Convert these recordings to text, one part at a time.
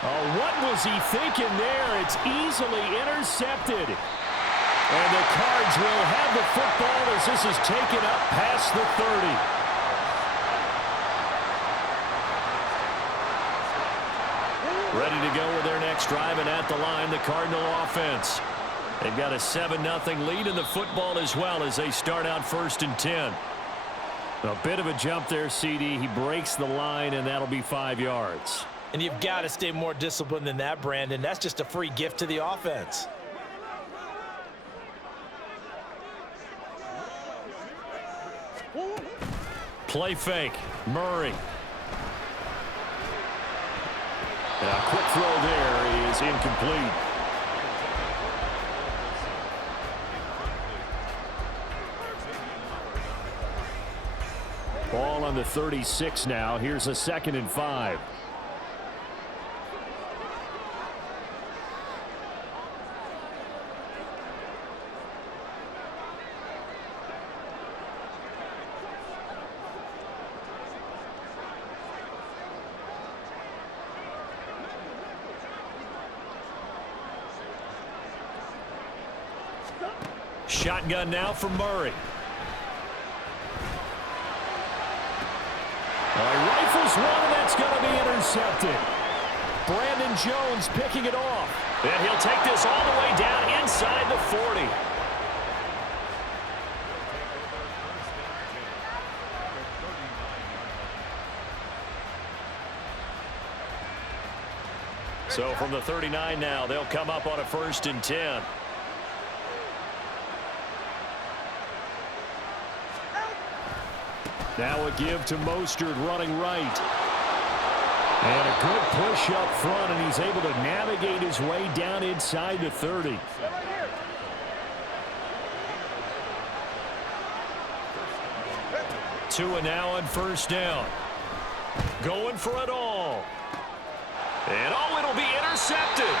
Oh, what was he thinking there? It's easily intercepted. And the Cards will have the football as this is taken up past the 30. Ready to go with their next drive, and at the line, the Cardinal offense. They've got a 7-0 lead in the football as well as they start out 1st and 10. A bit of a jump there, CD. He breaks the line, and that'll be 5 yards. And you've got to stay more disciplined than that, Brandon. That's just a free gift to the offense. Play fake. Murray. And a quick throw there is incomplete. Ball on the 36 now. Here's a 2nd and 5. Shotgun now for Murray. He rifles one, and that's going to be intercepted. Brandon Jones picking it off. And he'll take this all the way down inside the 40. So from the 39 now, they'll come up on a 1st and 10. Now a give to Mostert running right. And a good push up front, and he's able to navigate his way down inside the 30. Tua now on 1st down. Going for it all. And it'll be intercepted.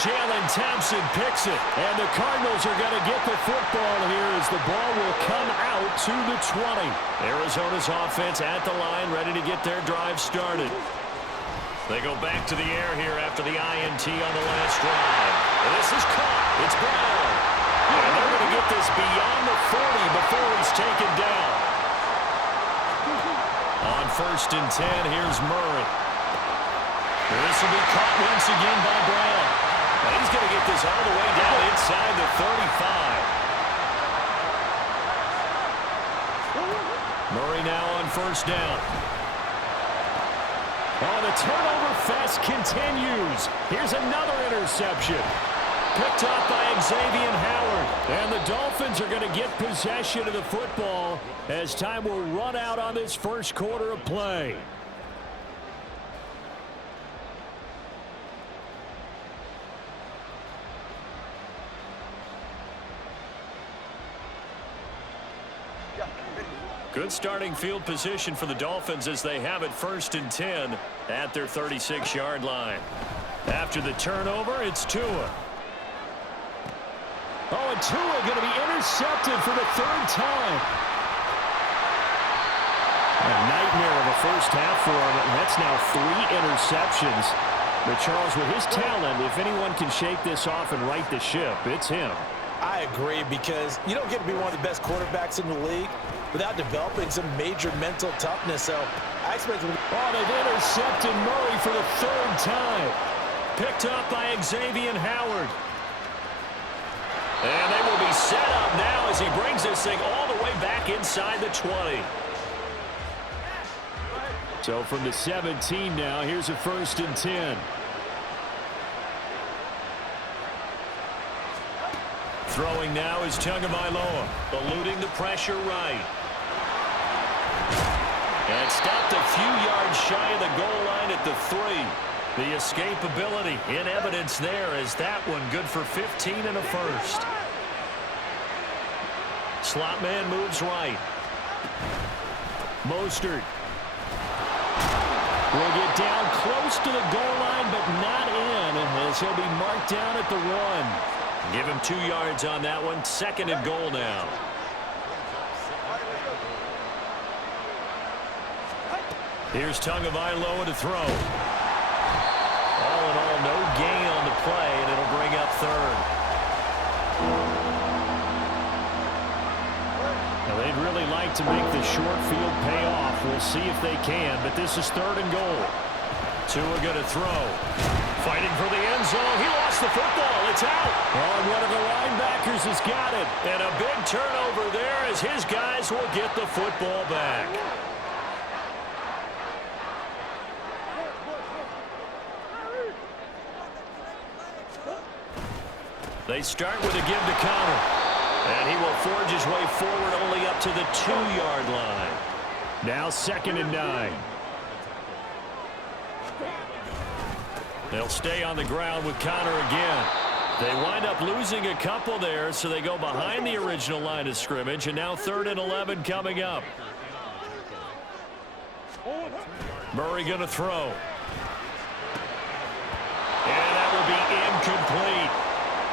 Jalen Thompson picks it, and the Cardinals are going to get the football here as the ball will come out to the 20. Arizona's offense at the line, ready to get their drive started. They go back to the air here after the INT on the last drive. And this is caught. It's Brown. And they're going to get this beyond the 40 before he's taken down. On 1st and 10, here's Murray. This will be caught once again by Brown. And he's going to get this all the way down inside the 35. Murray now on 1st down. Oh, the turnover fest continues. Here's another interception. Picked up by Xavier Howard. And the Dolphins are going to get possession of the football as time will run out on this 1st quarter of play. Good starting field position for the Dolphins as they have it 1st and 10 at their 36-yard line. After the turnover, it's Tua. Oh, and Tua going to be intercepted for the 3rd time. A nightmare of a 1st half for him, and that's now 3 interceptions. But Charles, with his talent, if anyone can shake this off and right the ship, it's him. I agree, because you don't get to be one of the best quarterbacks in the league without developing some major mental toughness. So I expect... Oh, they've intercepted Murray for the 3rd time. Picked up by Xavier Howard. And they will be set up now as he brings this thing all the way back inside the 20. So from the 17 now, here's a 1st and 10. Throwing now is Tagovailoa, eluding the pressure right. And stopped a few yards shy of the goal line at the 3. The escapability in evidence there as that one good for 15 and a 1st. Slot man moves right. Mostert will get down close to the goal line, but not in, as he'll be marked down at the 1. Give him 2 yards on that one. 2nd and goal now. Here's Tagovailoa to throw. All like to make the short field pay off. We'll see if they can, but this is 3rd and goal. Tua going to throw. Fighting for the end zone. He lost the football. It's out. And one of the linebackers has got it. And a big turnover there as his guys will get the football back. They start with a give to Connor. And he will forge his way forward only up to the 2-yard line. Now 2nd and 9. They'll stay on the ground with Connor again. They wind up losing a couple there, so they go behind the original line of scrimmage, and now 3rd and 11 coming up. Murray going to throw. And that will be incomplete.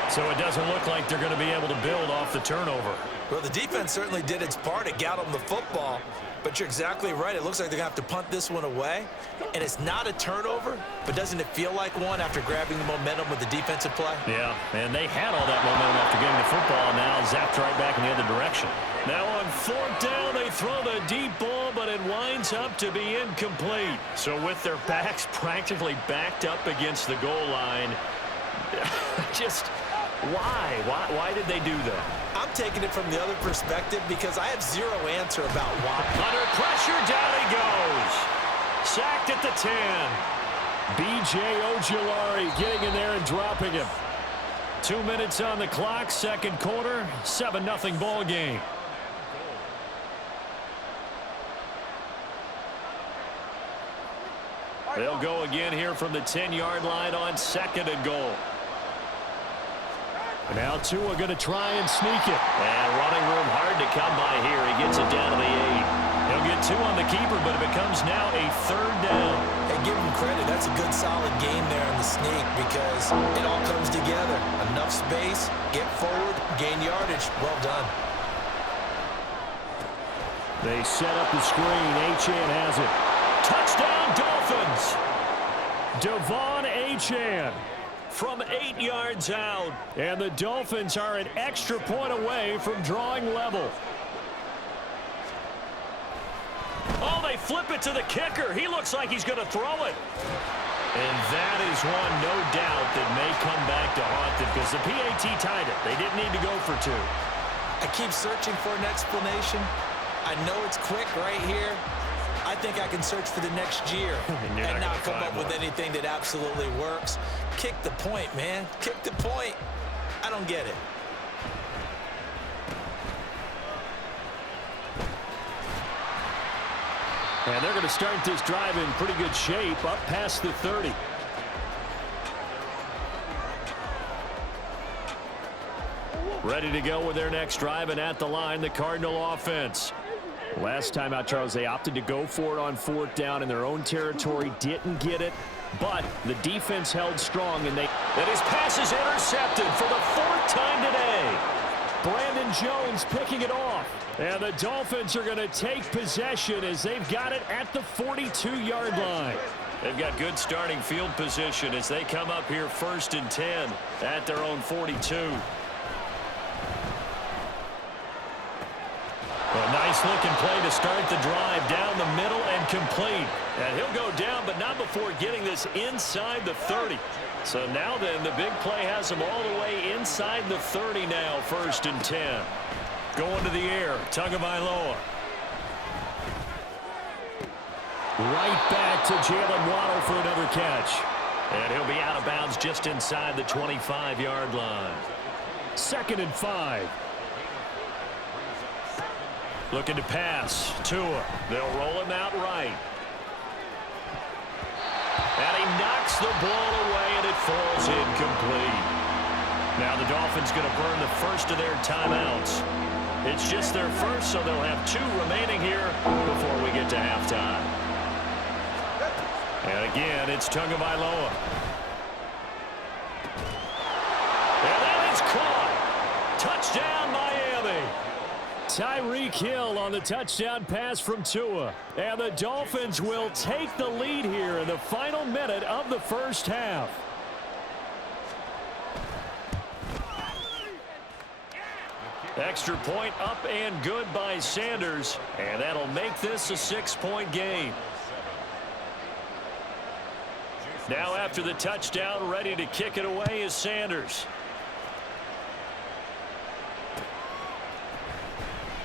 So it doesn't look like they're going to be able to build off the turnover. Well, the defense certainly did its part to get them the football, but you're exactly right. It looks like they're going to have to punt this one away, and it's not a turnover, but doesn't it feel like one after grabbing the momentum with the defensive play? Yeah, and they had all that momentum after getting the football, and now zapped right back in the other direction. Now on 4th down, they throw the deep ball, but it winds up to be incomplete. So with their backs practically backed up against the goal line, just... Why did they do that? I'm taking it from the other perspective because I have zero answer about why. Under pressure, down he goes. Sacked at the 10. B.J. Ojulari getting in there and dropping him. 2 minutes on the clock, 2nd quarter, 7-0 ball game. They'll go again here from the 10-yard line on 2nd and goal. Now Tua going to try and sneak it. And running room hard to come by here. He gets it down to the 8. He'll get 2 on the keeper, but it becomes now a 3rd down. Hey, give him credit. That's a good, solid game there in the sneak because it all comes together. Enough space, get forward, gain yardage. Well done. They set up the screen. Achane has it. Touchdown, Dolphins. Devon Achane from 8 yards out. And the Dolphins are an extra point away from drawing level. Oh, they flip it to the kicker. He looks like he's going to throw it. And that is one, no doubt, that may come back to haunt them because the PAT tied it. They didn't need to go for 2. I keep searching for an explanation. I know it's quick right here. I think I can search for the next year and not come up with anything that absolutely works. Kick the point, man. Kick the point. I don't get it. And they're going to start this drive in pretty good shape, up past the 30. Ready to go with their next drive, and at the line, the Cardinal offense. Last time out, Charles, they opted to go for it on 4th down in their own territory, didn't get it, but the defense held strong, and his pass is intercepted for the 4th time today. Brandon Jones picking it off. And the Dolphins are going to take possession as they've got it at the 42-yard line. They've got good starting field position as they come up here 1st and 10 at their own 42. A nice-looking play to start the drive down the middle and complete. And he'll go down, but not before getting this inside the 30. So now then, the big play has him all the way inside the 30 now, 1st and 10. Going to the air, Tagovailoa. Right back to Jalen Waddle for another catch. And he'll be out of bounds just inside the 25-yard line. 2nd and 5. Looking to pass. Tua. They'll roll him out right. And he knocks the ball away, and it falls incomplete. Now the Dolphins going to burn the first of their timeouts. It's just their first, so they'll have 2 remaining here before we get to halftime. And again, it's Tagovailoa. And then it's caught. Touchdown, Miami. Tyreek Hill on the touchdown pass from Tua. And the Dolphins will take the lead here in the final minute of the first half. Extra point up and good by Sanders, and that'll make this a 6-point game. Now after the touchdown, ready to kick it away is Sanders.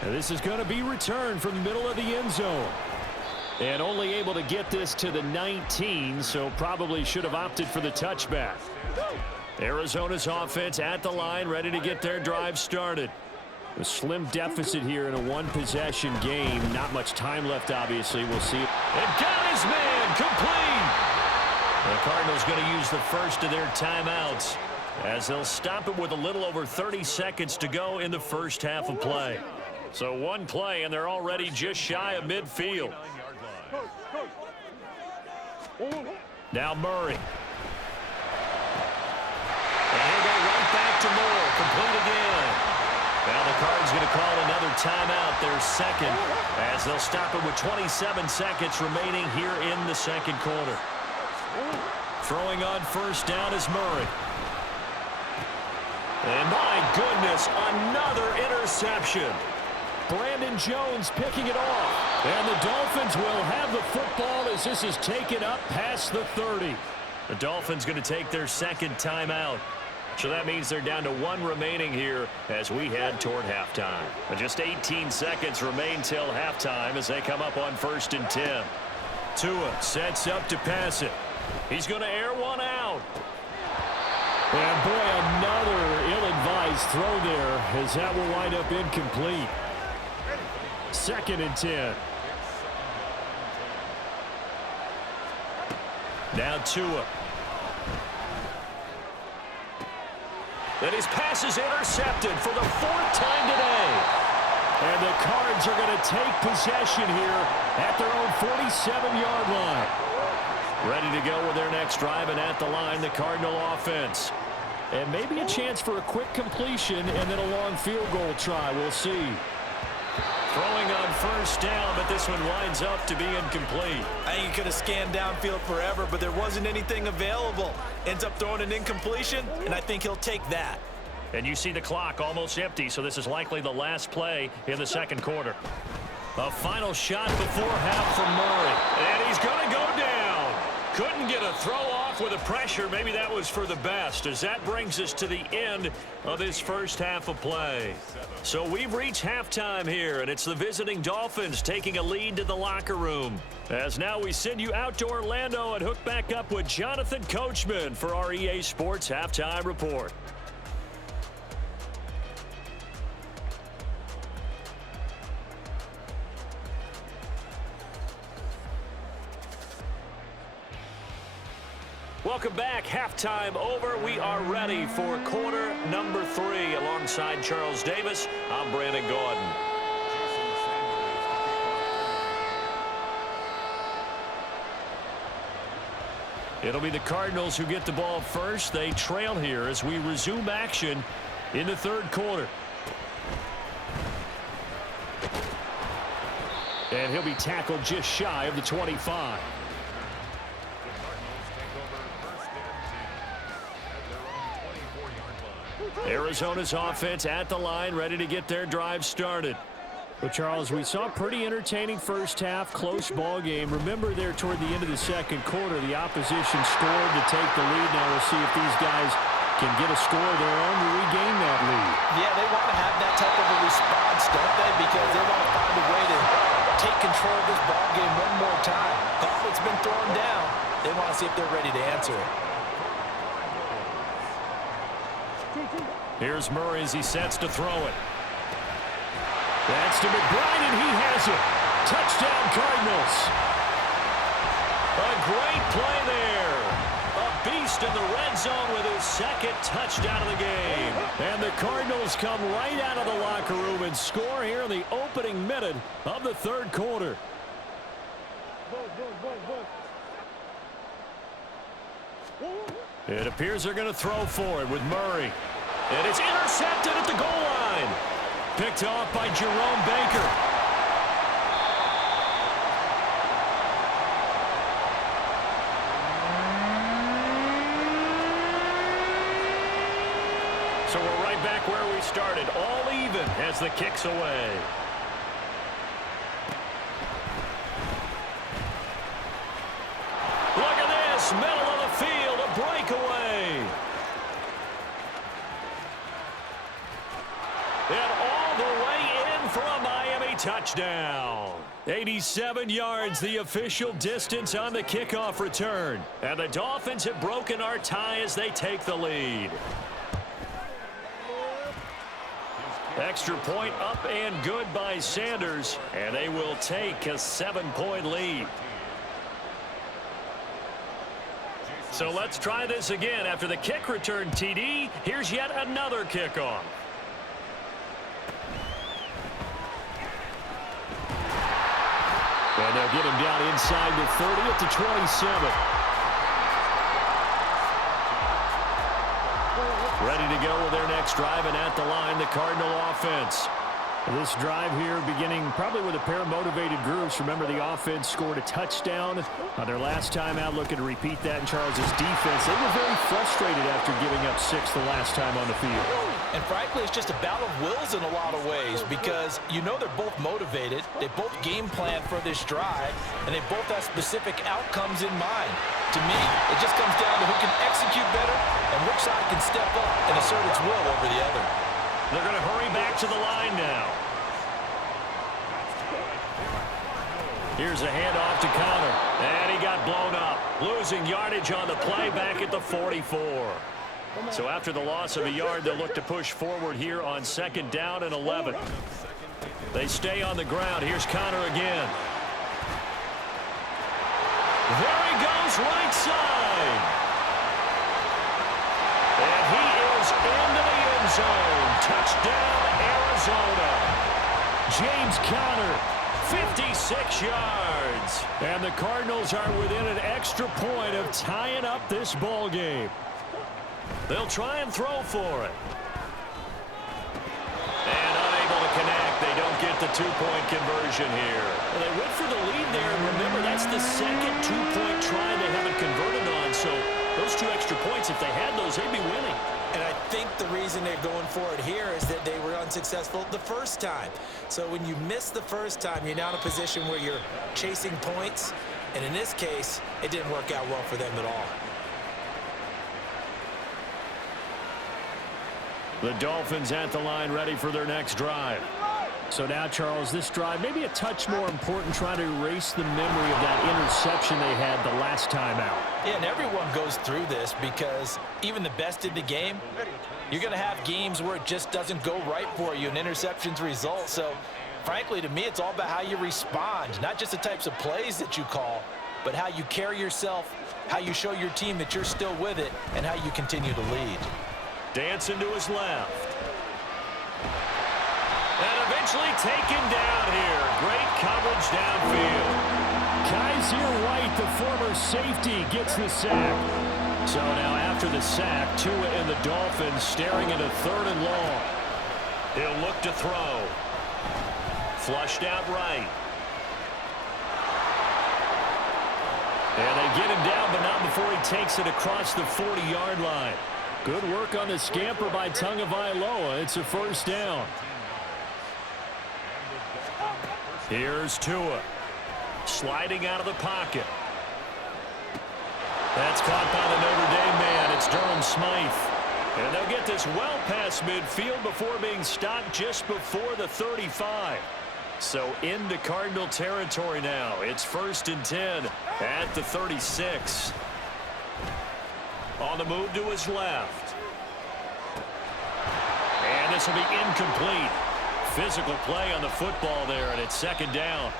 And this is going to be returned from the middle of the end zone. And only able to get this to the 19, so probably should have opted for the touchback. Arizona's offense at the line, ready to get their drive started. A slim deficit here in a one-possession game. Not much time left, obviously. We'll see. And got his man complete. The Cardinals going to use the first of their timeouts as they'll stop it with a little over 30 seconds to go in the first half of play. So one play, and they're already just shy of midfield. Now Murray. And he'll go right back to Moore. Complete again. Now the Cards going to call another timeout, their second, as they'll stop it with 27 seconds remaining here in the second quarter. Throwing on first down is Murray. And my goodness, another interception. Brandon Jones picking it off. And the Dolphins will have the football as this is taken up past the 30. The Dolphins going to take their second timeout. So that means they're down to one remaining here as we head toward halftime. But just 18 seconds remain till halftime as they come up on 1st and 10. Tua sets up to pass it. He's going to air one out. And boy, another ill-advised throw there as that will wind up incomplete. 2nd and 10. Now Tua. And his pass is intercepted for the 4th time today. And the Cards are going to take possession here at their own 47-yard line. Ready to go with their next drive, and at the line, the Cardinal offense. And maybe a chance for a quick completion and then a long field goal try. We'll see. Throwing on first down, but this one winds up to be incomplete. I think he could have scanned downfield forever, but there wasn't anything available. Ends up throwing an incompletion, and I think he'll take that. And you see the clock almost empty, so this is likely the last play in the second quarter. A final shot before half from Murray. And he's going to go down. Couldn't get a throw off with the pressure. Maybe that was for the best, as that brings us to the end of this first half of play. So we've reached halftime here, and it's the visiting Dolphins taking a lead to the locker room. As now we send you out to Orlando and hook back up with Jonathan Coachman for our EA Sports Halftime Report. Welcome back. Halftime over. We are ready for quarter number 3. Alongside Charles Davis, I'm Brandon Gordon. It'll be the Cardinals who get the ball first. They trail here as we resume action in the third quarter. And he'll be tackled just shy of the 25. Arizona's offense at the line, ready to get their drive started. Well, Charles, we saw a pretty entertaining first half, close ball game. Remember there toward the end of the second quarter, the opposition scored to take the lead. Now we'll see if these guys can get a score of their own to regain that lead. Yeah, they want to have that type of a response, don't they? Because they want to find a way to take control of this ball game one more time. Gauntlet's been thrown down. They want to see if they're ready to answer it. Here's Murray as he sets to throw it. That's to McBride, and he has it. Touchdown, Cardinals. A great play there. A beast in the red zone with his second touchdown of the game. And the Cardinals come right out of the locker room and score here in the opening minute of the third quarter. It appears they're going to throw for it with Murray. And it's intercepted at the goal line. Picked off by Jerome Baker. So we're right back where we started, all even as the kick's away. Look at this, middle of the field, a breakaway. And all the way in for a Miami touchdown. 87 yards, the official distance on the kickoff return. And the Dolphins have broken our tie as they take the lead. Extra point up and good by Sanders, and they will take a 7-point lead. So let's try this again. After the kick return TD, here's yet another kickoff. And they'll get him down inside the 30 at the 27. Ready to go with their next drive, and at the line, the Cardinal offense. This drive here beginning probably with a pair of motivated groups. Remember, the offense scored a touchdown on their last time out, looking to repeat that in Charles' defense. They were very frustrated after giving up 6 the last time on the field. And frankly, it's just a battle of wills in a lot of ways because you know they're both motivated. They both game plan for this drive, and they both have specific outcomes in mind. To me, it just comes down to who can execute better and which side can step up and assert its will over the other. They're going to hurry back to the line now. Here's a handoff to Connor, and he got blown up. Losing yardage on the play back at the 44. So after the loss of a yard, they'll look to push forward here on 2nd down and 11. They stay on the ground. Here's Connor again. There he goes, right side. And he is into the end zone. Touchdown, Arizona. James Conner, 56 yards. And the Cardinals are within an extra point of tying up this ball game. They'll try and throw for it. And unable to connect. They don't get the 2-point conversion here. Well, they went for the lead there, and remember, that's the second 2-point try they haven't converted on. So those 2 extra points, if they had those, they'd be winning. And I think the reason they're going for it here is that they were unsuccessful the first time. So when you miss the first time, you're now in a position where you're chasing points. And in this case, it didn't work out well for them at all. The Dolphins at the line, ready for their next drive. So now, Charles, this drive maybe a touch more important, trying to erase the memory of that interception they had the last time out. Yeah, and everyone goes through this because even the best in the game, you're going to have games where it just doesn't go right for you and interceptions result. So, frankly, to me, it's all about how you respond, not just the types of plays that you call, but how you carry yourself, how you show your team that you're still with it, and how you continue to lead. Dancing to his left. And eventually taken down here. Great coverage downfield. Kaiser White, the former safety, gets the sack. So now after the sack, Tua and the Dolphins staring at a 3rd and long. He'll look to throw. Flushed out right. And they get him down, but not before he takes it across the 40-yard line. Good work on the scamper by Tagovailoa. It's a 1st down. Here's Tua. Sliding out of the pocket. That's caught by the Notre Dame man. It's Durham Smythe. And they'll get this well past midfield before being stopped just before the 35. So into Cardinal territory now. It's 1st and 10 at the 36. On the move to his left. And this will be incomplete. Physical play on the football there, and it's 2nd down.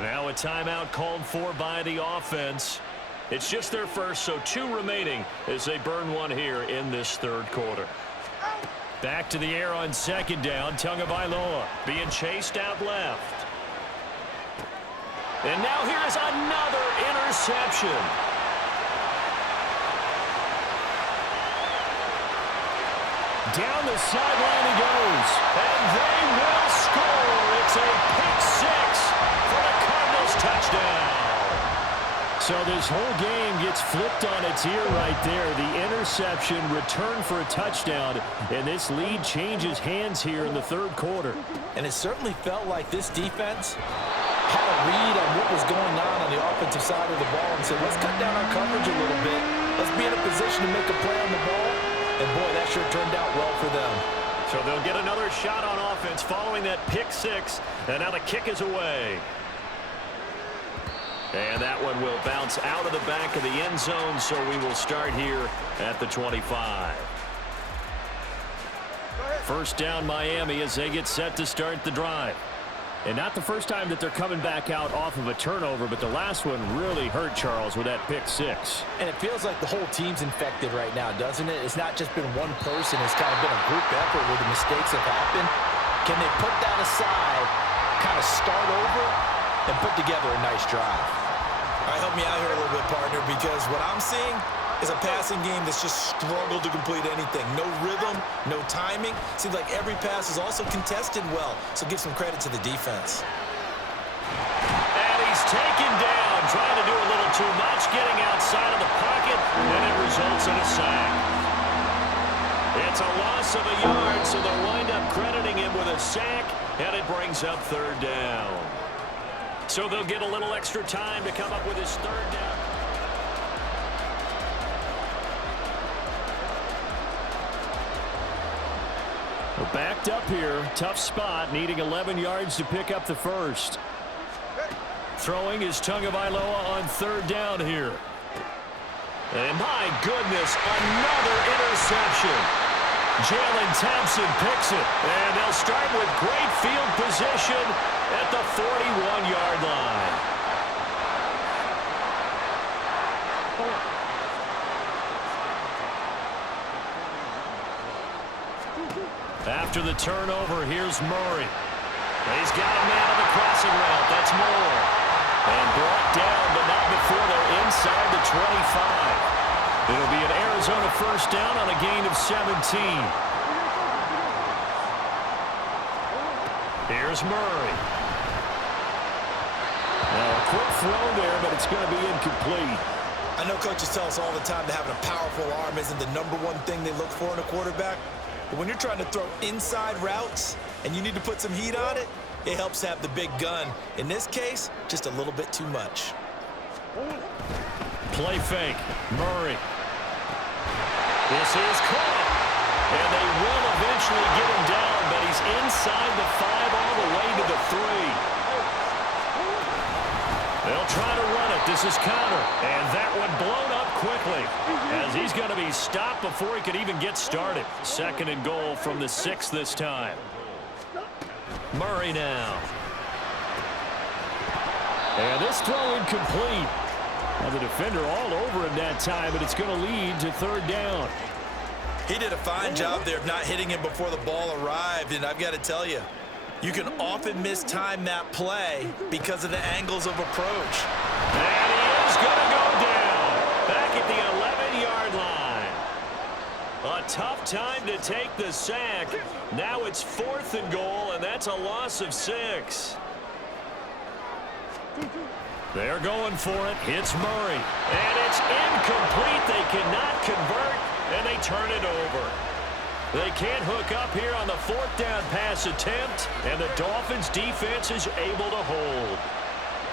Now a timeout called for by the offense. It's just their first, so 2 remaining as they burn one here in this 3rd quarter. Back to the air on 2nd down. Tagovailoa being chased out left. And now here is another interception. Down the sideline he goes. And they will score. It's a pick 6 for the Cardinals touchdown. So this whole game gets flipped on its ear right there. The interception, return for a touchdown, and this lead changes hands here in the third quarter. And it certainly felt like this defense had a read on what was going on the offensive side of the ball and said, let's cut down our coverage a little bit. Let's be in a position to make a play on the ball. And, boy, that sure turned out well for them. So they'll get another shot on offense following that pick six. And now the kick is away. And that one will bounce out of the back of the end zone, so we will start here at the 25. First down, Miami, as they get set to start the drive. And not the first time that they're coming back out off of a turnover, but the last one really hurt Charles with that pick six. And it feels like the whole team's infected right now, doesn't it? It's not just been one person. It's kind of been a group effort where the mistakes have happened. Can they put that aside, kind of start over, and put together a nice drive? All right, help me out here a little bit, partner, because what I'm seeing is a passing game that's just struggled to complete anything. No rhythm, no timing. Seems like every pass is also contested well, so give some credit to the defense. And he's taken down, trying to do a little too much, getting outside of the pocket, and it results in a sack. It's a loss of a yard, so they'll wind up crediting him with a sack, and it brings up third down. So they'll get a little extra time to come up with his third down. We're backed up here. Tough spot, needing 11 yards to pick up the first. Throwing is Tagovailoa on third down here. And my goodness, another interception. Jalen Thompson picks it. And they'll start with great field position at the 41-yard line. After the turnover, here's Murray. He's got a man on the crossing route. That's Moore. And brought down, but not before they're inside the 25. It'll be an Arizona first down on a gain of 17. Here's Murray. Now a quick throw there, but it's going to be incomplete. I know coaches tell us all the time that having a powerful arm isn't the number one thing they look for in a quarterback. But when you're trying to throw inside routes and you need to put some heat on it, it helps have the big gun. In this case, just a little bit too much. Play fake. Murray. This is caught. And they will eventually get him down, but he's inside the 5 all the way to the 3. They'll try to run it. This is counter. And that one blown up quickly as he's going to be stopped before he could even get started. Second and goal from the 6 this time. Murray now. And this throw incomplete. Now the defender all over him that time, but it's going to lead to third down. He did a fine job there of not hitting him before the ball arrived, and I've got to tell you, you can often mistime that play because of the angles of approach. And he is going to go down back at the 11-yard line. A tough time to take the sack. Now it's 4th and goal, and that's a loss of 6. They're going for it. Hits Murray. And it's incomplete. They cannot convert, and they turn it over. They can't hook up here on the 4th down pass attempt, and the Dolphins defense is able to hold.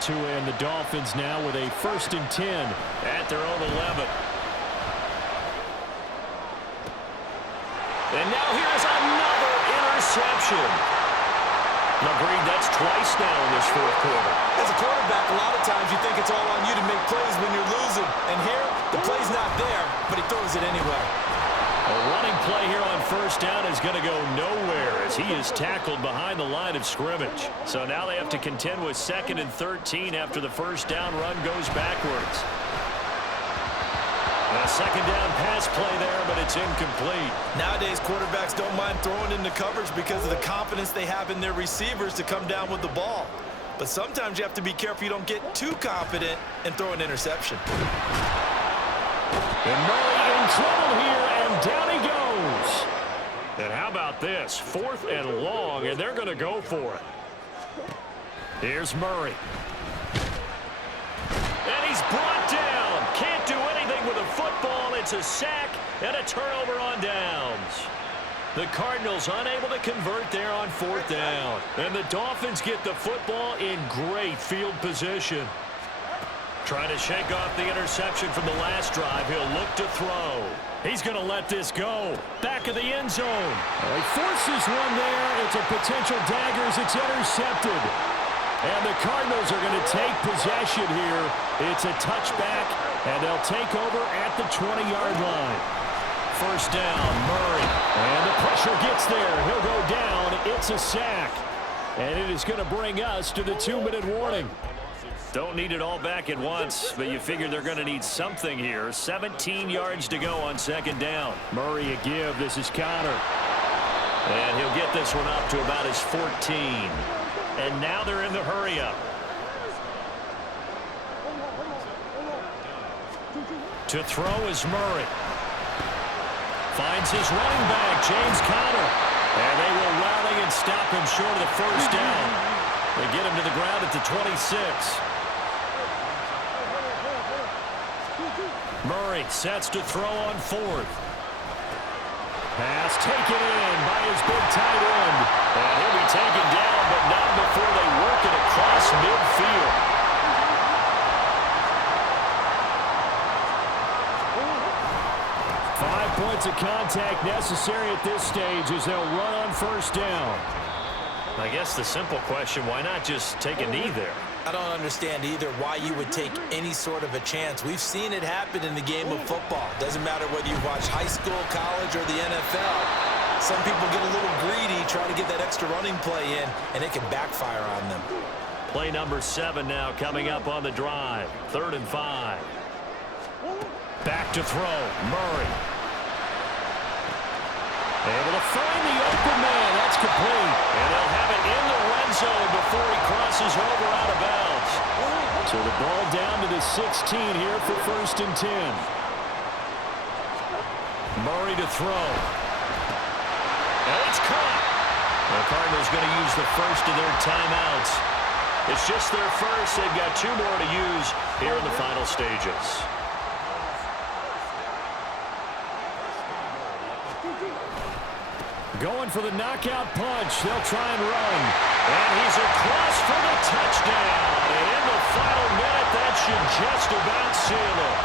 To end the Dolphins now with a 1st and 10 at their own 11. And now here's another interception. Agreed, that's twice now in this 4th quarter. As a quarterback, a lot of times you think it's all on you to make plays when you're losing. And here, the play's not there, but he throws it anyway. A running play here on 1st down is going to go nowhere as he is tackled behind the line of scrimmage. So now they have to contend with 2nd and 13 after the 1st down run goes backwards. A 2nd down pass play there, but it's incomplete. Nowadays, quarterbacks don't mind throwing into coverage because of the confidence they have in their receivers to come down with the ball. But sometimes you have to be careful you don't get too confident and throw an interception. And Murray in trouble here, and down he goes. And how about this? 4th and long, and they're going to go for it. Here's Murray. And he's brought It's a sack and a turnover on downs. The Cardinals unable to convert there on 4th down. And the Dolphins get the football in great field position. Trying to shake off the interception from the last drive. He'll look to throw. He's going to let this go. Back of the end zone. He forces one there. It's a potential dagger as it's intercepted. And the Cardinals are going to take possession here. It's a touchback, and they'll take over at the 20-yard line. 1st down, Murray. And the pressure gets there. He'll go down. It's a sack. And it is going to bring us to the 2-minute warning. Don't need it all back at once, but you figure they're going to need something here. 17 yards to go on 2nd down. Murray a give. This is Connor. And he'll get this one up to about his 14. And now they're in the hurry-up. To throw is Murray. Finds his running back, James Conner. And they will rally and stop him short of the 1st down. They get him to the ground at the 26. Murray sets to throw on 4th. Pass taken in by his big tight end. And he'll be taken down, but not before they work it across midfield. Five points of contact necessary at this stage as they'll run on 1st down. I guess the simple question, why not just take a knee there? I don't understand either why you would take any sort of a chance. We've seen it happen in the game of football. Doesn't matter whether you watch high school, college, or the NFL. Some people get a little greedy, trying to get that extra running play in, and it can backfire on them. Play number 7 now coming up on the drive. 3rd and 5. Back to throw. Murray. Able to find the open man. That's complete. And they'll have it in the red zone before he crosses over out of bounds. So the ball down to the 16 here for 1st and 10. Murray to throw. And it's caught. The Cardinals going to use the first of their timeouts. It's just their first. They've got 2 more to use here in the final stages. Going for the knockout punch. They'll try and run. And he's across for the touchdown. And in the final minute, that should just about seal it.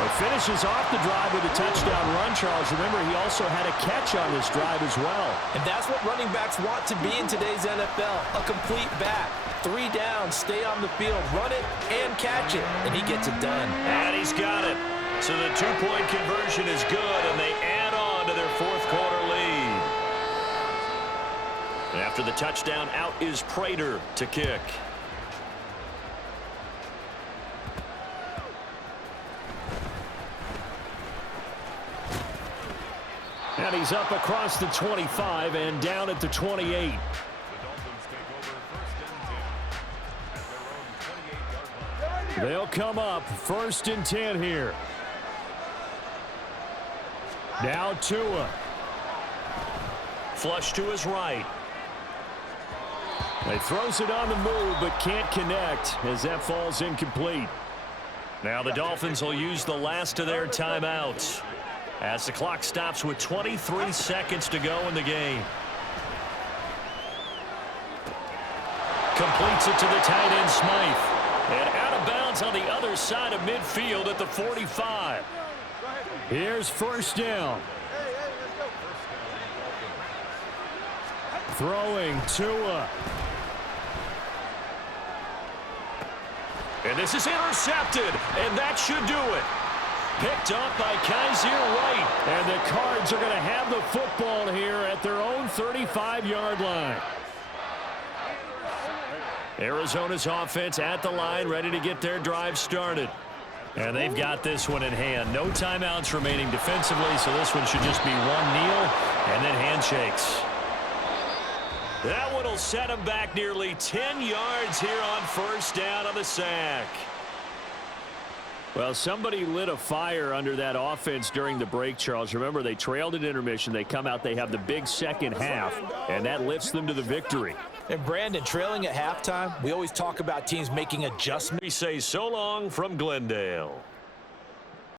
He finishes off the drive with a touchdown run, Charles. Remember, he also had a catch on this drive as well. And that's what running backs want to be in today's NFL, a complete back. 3 down, stay on the field, run it, and catch it. And he gets it done. And he's got it. So the 2-point conversion is good, and they add on to their 4th quarter lead. After the touchdown, out is Prater to kick. And he's up across the 25 and down at the 28. They'll come up 1st and 10 here. Now Tua. Flush to his right. He throws it on the move but can't connect as that falls incomplete. Now the Dolphins will use the last of their timeouts as the clock stops with 23 seconds to go in the game. Completes it to the tight end Smythe. And out of bounds on the other side of midfield at the 45. Here's 1st down. Throwing Tua. And this is intercepted, and that should do it. Picked up by Kaiser White. And the Cards are going to have the football here at their own 35-yard line. Arizona's offense at the line, ready to get their drive started. And they've got this one in hand. No timeouts remaining defensively, so this one should just be one kneel and then handshakes. That one will set them back nearly 10 yards here on 1st down on the sack. Well, somebody lit a fire under that offense during the break, Charles. Remember, they trailed at intermission. They come out, they have the big second half, and that lifts them to the victory. And Brandon, trailing at halftime, we always talk about teams making adjustments. We say so long from Glendale.